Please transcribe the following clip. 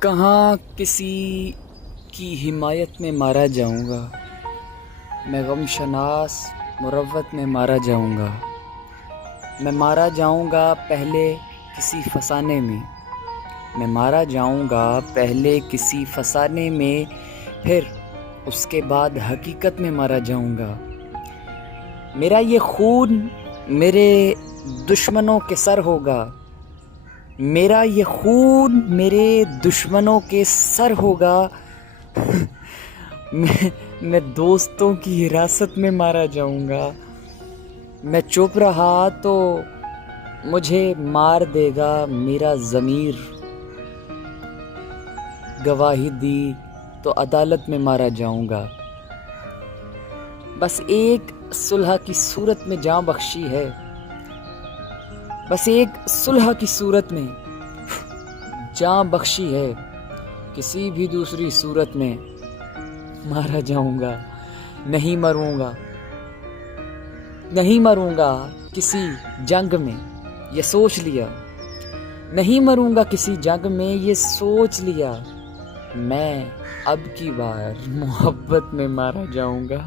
کہاں کسی کی حمایت میں مارا جاؤں گا؟ میں غم شناس، مروت میں مارا جاؤں گا۔ میں مارا جاؤں گا پہلے کسی فسانے میں۔ میں مارا جاؤں گا پہلے کسی فسانے میں۔ پھر اس کے بعد حقیقت میں مارا جاؤں گا۔ میرا یہ خون میرے دشمنوں کے سر ہوگا۔ میرا یہ خون میرے دشمنوں کے سر ہوگا۔ میں میں دوستوں کی حراست میں مارا جاؤں گا۔ میں چپ رہا تو مجھے مار دے گا میرا ضمیر۔ گواہی دی تو عدالت میں مارا جاؤں گا۔ بس ایک صلح کی صورت میں جاں بخشی ہے۔ بس ایک صلح کی صورت میں جاں بخشی ہے، کسی بھی دوسری صورت میں مارا جاؤں گا، نہیں مروں گا، نہیں مروں گا کسی جنگ میں، یہ سوچ لیا۔ نہیں مروں گا کسی جنگ میں، یہ سوچ لیا۔ میں اب کی بار محبت میں مارا جاؤں گا۔